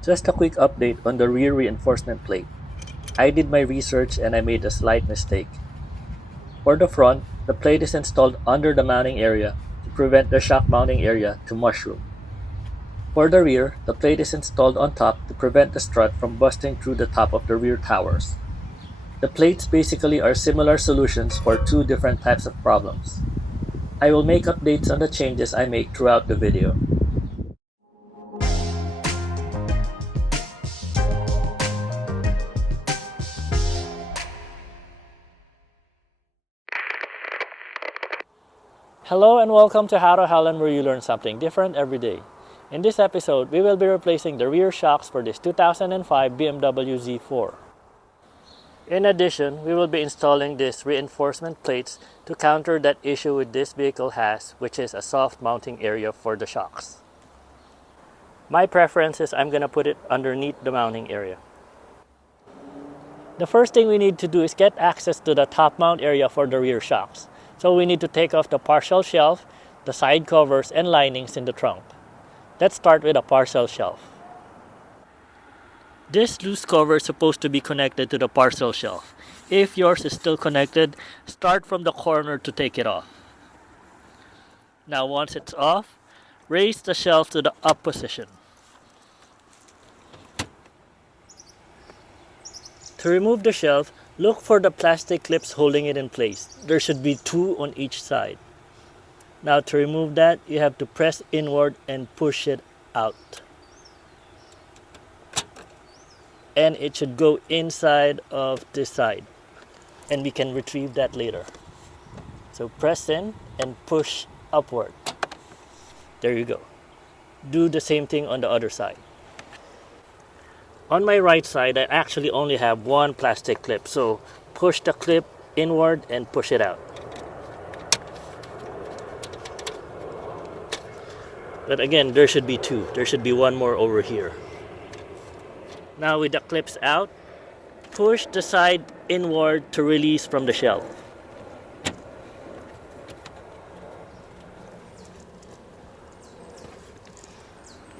Just a quick update on the rear reinforcement plate. I did my research and I made a slight mistake. For the front, the plate is installed under the mounting area to prevent the shock mounting area to mushroom. For the rear, the plate is installed on top to prevent the strut from busting through the top of the rear towers. The plates basically are similar solutions for two different types of problems. I will make updates on the changes I make throughout the video. Hello and welcome to How to Helen, where you learn something different every day. In this episode, we will be replacing the rear shocks for this 2005 BMW Z4. In addition, we will be installing these reinforcement plates to counter that issue with this vehicle has, which is a soft mounting area for the shocks. My preference is I'm going to put it underneath the mounting area. The first thing we need to do is get access to the top mount area for the rear shocks. So we need to take off the partial shelf, the side covers, and linings in the trunk. Let's start with a partial shelf. This loose cover is supposed to be connected to the partial shelf. If yours is still connected, start from the corner to take it off. Now once it's off, raise the shelf to the up position. To remove the shelf, look for the plastic clips holding it in place. There should be two on each side. Now to remove that, you have to press inward and push it out. And it should go inside of this side. And we can retrieve that later. So press in and push upward. There you go. Do the same thing on the other side. On my right side, I actually only have one plastic clip. So push the clip inward and push it out. But again, there should be two. There should be one more over here. Now with the clips out, push the side inward to release from the shelf.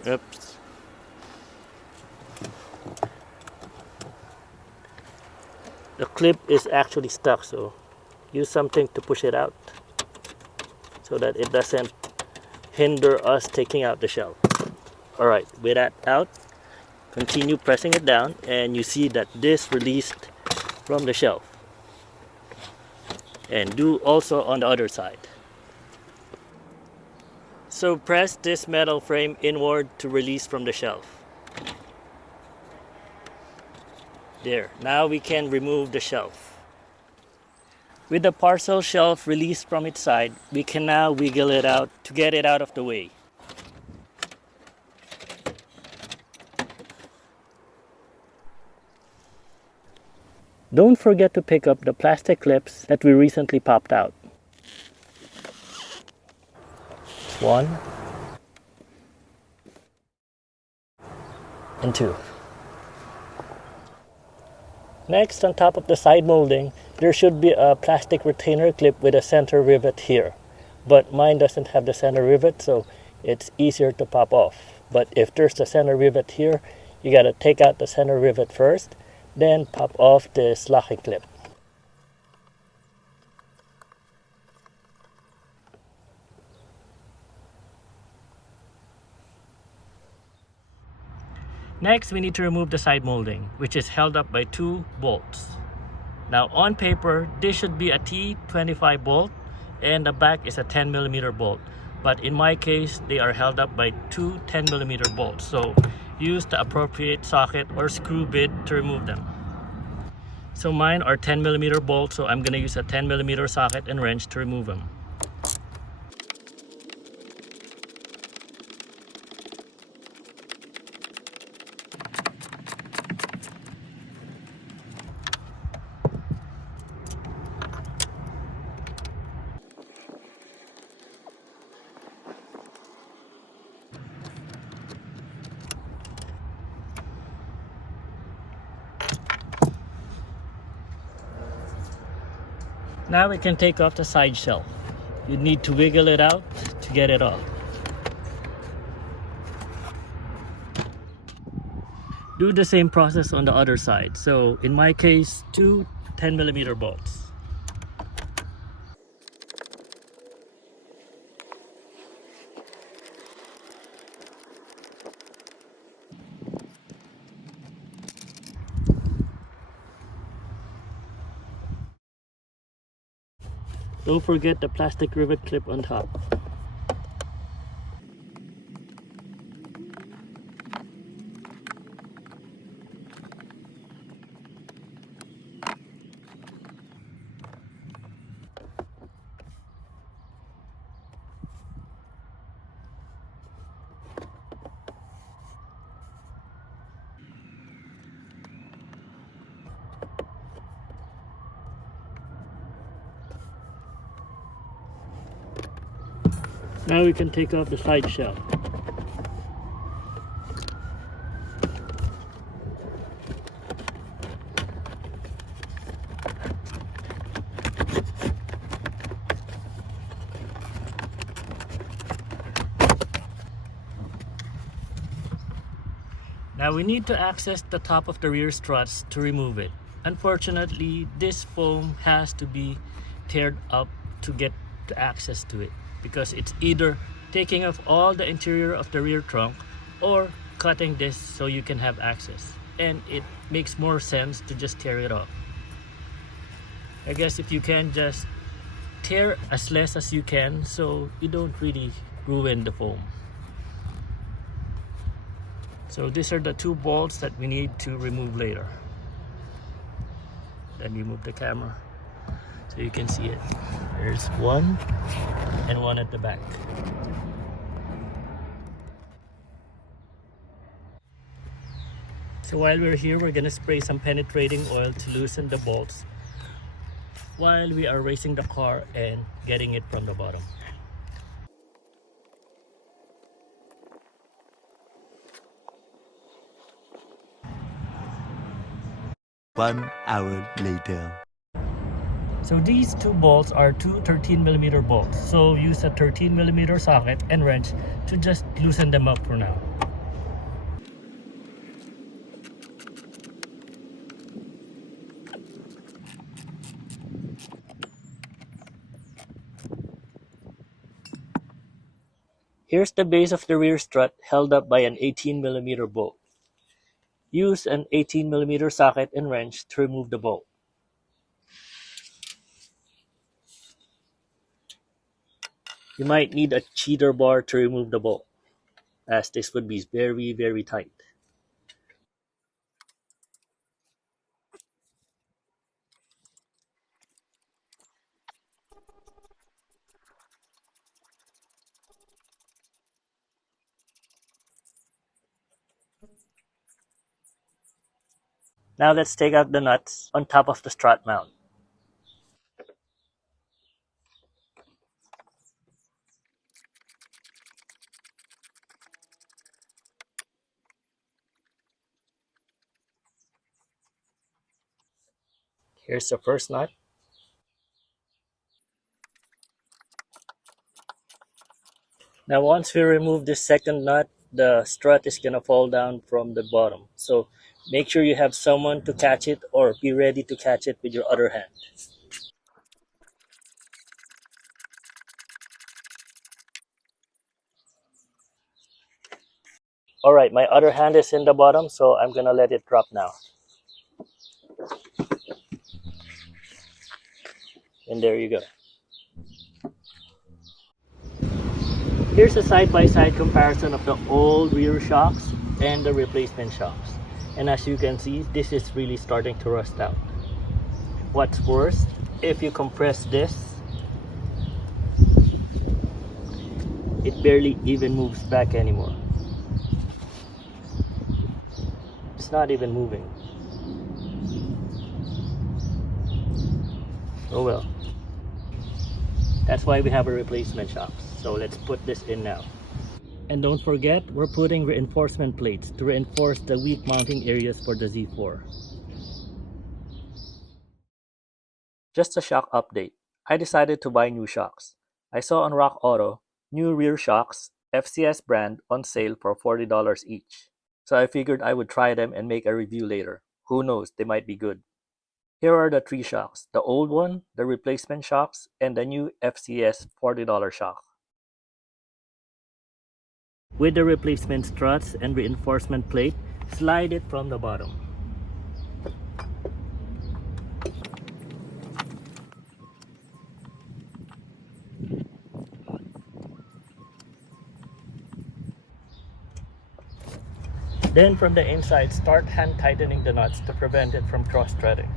Oops. The clip is actually stuck, so use something to push it out so that it doesn't hinder us taking out the shelf. Alright, with that out, continue pressing it down and you see that this released from the shelf. And do also on the other side. So press this metal frame inward to release from the shelf. There, now we can remove the shelf. With the partial shelf released from its side, we can now wiggle it out to get it out of the way. Don't forget to pick up the plastic clips that we recently popped out. 1 and 2. Next, on top of the side molding, there should be a plastic retainer clip with a center rivet here. But mine doesn't have the center rivet, so it's easier to pop off. But if there's the center rivet here, you gotta take out the center rivet first, then pop off this locking clip. Next, we need to remove the side molding, which is held up by 2 bolts. Now on paper, this should be a T25 bolt and the back is a 10mm bolt. But in my case, they are held up by 2 10mm bolts. So use the appropriate socket or screw bit to remove them. So mine are 10mm bolts, so I'm gonna use a 10mm socket and wrench to remove them. Now we can take off the side shelf. You need to wiggle it out to get it off. Do the same process on the other side. So in my case, two 10mm bolts. Don't forget the plastic rivet clip on top. Now we can take off the side shell. Now we need to access the top of the rear struts to remove it. Unfortunately, this foam has to be teared up to get the access to it, because it's either taking off all the interior of the rear trunk or cutting this so you can have access. And it makes more sense to just tear it off. I guess if you can, just tear as less as you can so you don't really ruin the foam. So these are the two bolts that we need to remove later. Then remove the camera so you can see it. There's one and one at the back. So while we're here, we're gonna spray some penetrating oil to loosen the bolts while we are racing the car and getting it from the bottom. One hour later. So these two bolts are two 13mm bolts. So use a 13mm socket and wrench to just loosen them up for now. Here's the base of the rear strut held up by an 18mm bolt. Use an 18mm socket and wrench to remove the bolt. You might need a cheater bar to remove the bolt, as this would be very, very tight. Now let's take out the nuts on top of the strut mount. Here's the first nut. Now once we remove this second nut, the strut is going to fall down from the bottom. So make sure you have someone to catch it, or be ready to catch it with your other hand. Alright, my other hand is in the bottom, so I'm going to let it drop now. And there you go. Here's a side-by-side comparison of the old rear shocks and the replacement shocks. And as you can see, this is really starting to rust out. What's worse, if you compress this, it barely even moves back anymore. It's not even moving. Oh well. That's why we have a replacement shocks. So let's put this in now. And don't forget, we're putting reinforcement plates to reinforce the weak mounting areas for the Z4. Just a shock update. I decided to buy new shocks. I saw on Rock Auto new rear shocks, FCS brand, on sale for $40 each. so I figured I would try them and make a review later. Who knows, they might be good. Here are the three shocks: the old one, the replacement shocks, and the new FCS $40 shock. With the replacement struts and reinforcement plate, slide it from the bottom. Then from the inside, start hand tightening the nuts to prevent it from cross-threading.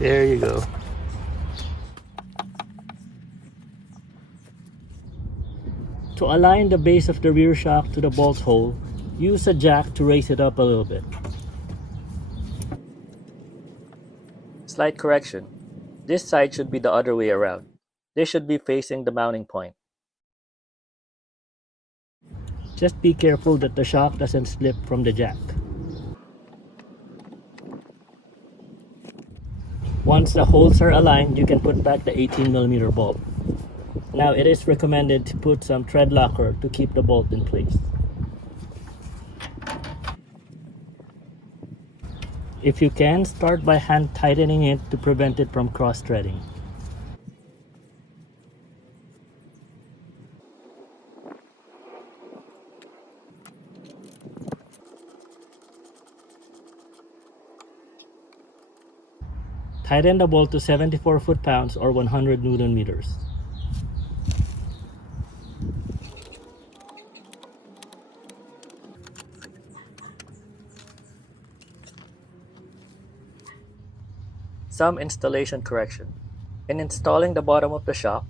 There you go. To align the base of the rear shock to the bolt hole, use a jack to raise it up a little bit. Slight correction. This side should be the other way around. This should be facing the mounting point. Just be careful that the shock doesn't slip from the jack. Once the holes are aligned, you can put back the 18mm bolt. Now it is recommended to put some thread locker to keep the bolt in place. If you can, start by hand tightening it to prevent it from cross-threading. Tighten the bolt to 74 foot-pounds or 100 Newton meters. Some installation correction. In installing the bottom of the shock,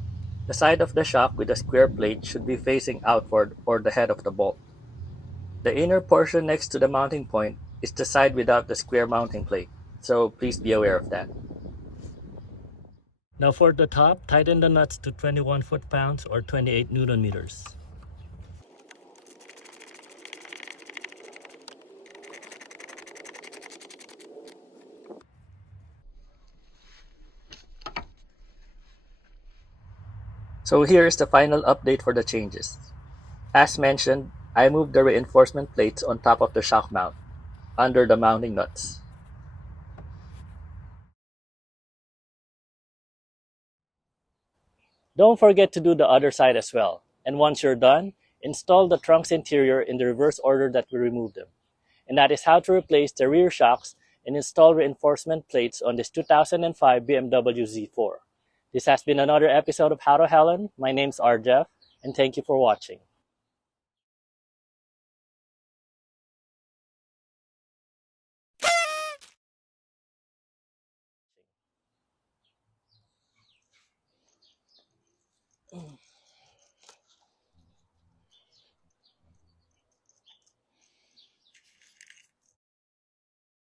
the side of the shock with the square plate should be facing outward or the head of the bolt. The inner portion next to the mounting point is the side without the square mounting plate, so please be aware of that. Now for the top, tighten the nuts to 21 foot-pounds or 28 Newton meters. So here is the final update for the changes. As mentioned, I moved the reinforcement plates on top of the shock mount, under the mounting nuts. Don't forget to do the other side as well, and once you're done, install the trunk's interior in the reverse order that we removed them. And that is how to replace the rear shocks and install reinforcement plates on this 2005 BMW Z4. This has been another episode of How to Helen. My name's R. Jeff, and thank you for watching.